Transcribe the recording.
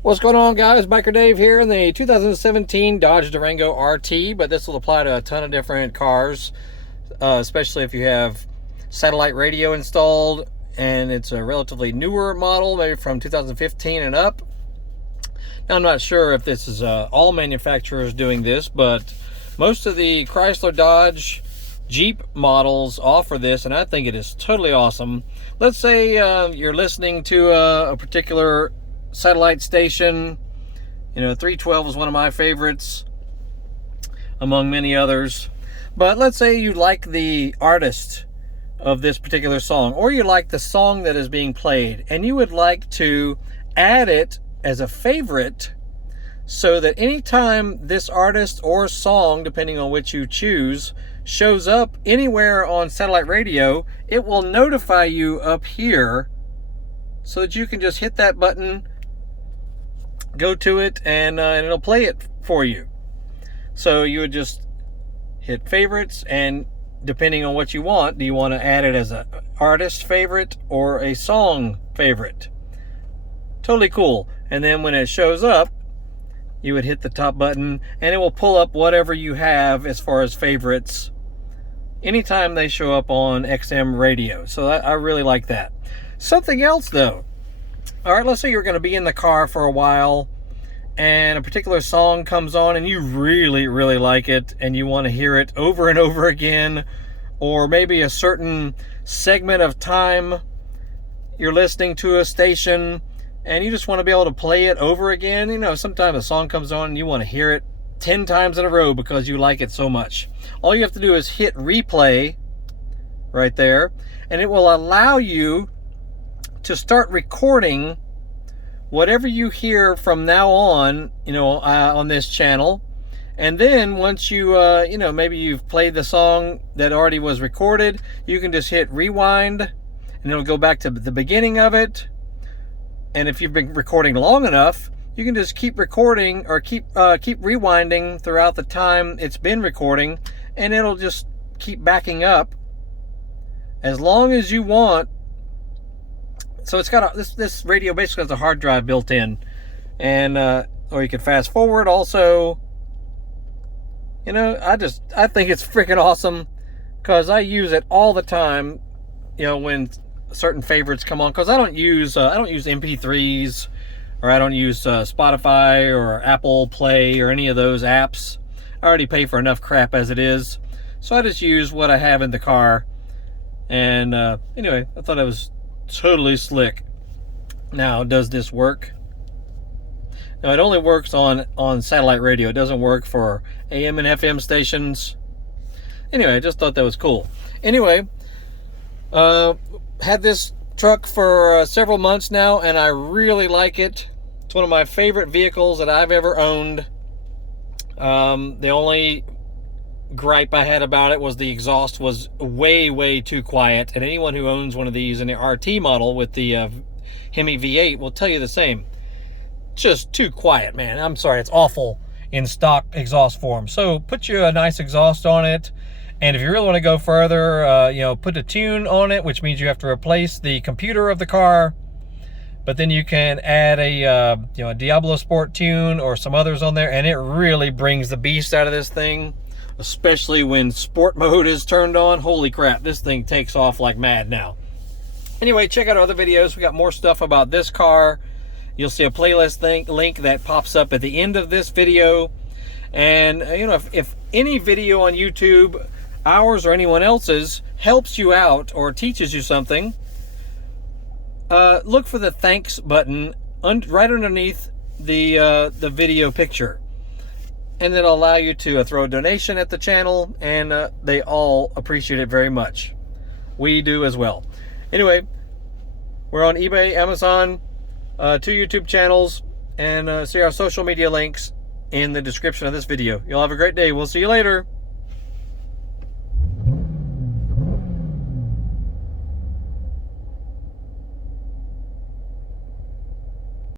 What's going on, guys? Biker Dave here in the 2017 Dodge Durango RT, but this will apply to a ton of different cars, especially if you have satellite radio installed and it's a relatively newer model, maybe from 2015 and up. Now, I'm not sure if this is all manufacturers doing this, but most of the Chrysler, Dodge, Jeep models offer this, and I think it is totally awesome. Let's say you're listening to a particular satellite station. 312 is one of my favorites among many others, but let's say you like the artist of this particular song, or you like the song that is being played, and you would like to add it as a favorite so that anytime this artist or song, depending on which you choose, shows up anywhere on satellite radio, it will notify you up here so that you can just hit that button, go to it, and it'll play it for you. So you would just hit favorites, and depending on what you want, do you want to add it as an artist favorite or a song favorite? Totally cool. And then when it shows up, you would hit the top button and it will pull up whatever you have as far as favorites anytime they show up on XM radio. So I really like that. Something else though. All right, let's say you're going to be in the car for a while and a particular song comes on and you really, really like it and you want to hear it over and over again, or maybe a certain segment of time you're listening to a station and you just want to be able to play it over again. Sometimes a song comes on and you want to hear it 10 times in a row because you like it so much. All you have to do is hit replay right there, and it will allow you to start recording whatever you hear from now on, on this channel. And then once you, maybe you've played the song that already was recorded, you can just hit rewind and it'll go back to the beginning of it. And if you've been recording long enough, you can just keep recording or keep rewinding throughout the time it's been recording, and it'll just keep backing up as long as you want. So it's got this radio basically has a hard drive built in, and or you can fast forward also. I think it's freaking awesome because I use it all the time. When certain favorites come on, because I don't use MP3s, or I don't use Spotify or Apple Play or any of those apps. I already pay for enough crap as it is, so I just use what I have in the car. And anyway, I thought it was totally slick. Now, does this work? Now, it only works on satellite radio. It doesn't work for AM and FM stations. Anyway, I just thought that was cool. Anyway, had this truck for several months now, and I really like it. It's one of my favorite vehicles that I've ever owned. The only gripe I had about it was the exhaust was way too quiet, and anyone who owns one of these in the RT model with the Hemi V8 will tell you the same. Just too quiet, man. I'm sorry, it's awful in stock exhaust form. So put you a nice exhaust on it. And if you really want to go further, put a tune on it, which means you have to replace the computer of the car. But then you can add a Diablo Sport tune or some others on there, and it really brings the beast out of this thing, especially when sport mode is turned on. Holy crap, this thing takes off like mad now. Anyway, check out our other videos. We got more stuff about this car. You'll see a playlist link that pops up at the end of this video. And, if any video on YouTube, ours or anyone else's, helps you out or teaches you something, look for the thanks button right underneath the video picture, and it'll allow you to throw a donation at the channel, and they all appreciate it very much. We do as well. Anyway, we're on eBay, Amazon, 2 YouTube channels, and see our social media links in the description of this video. You'll have a great day. We'll see you later.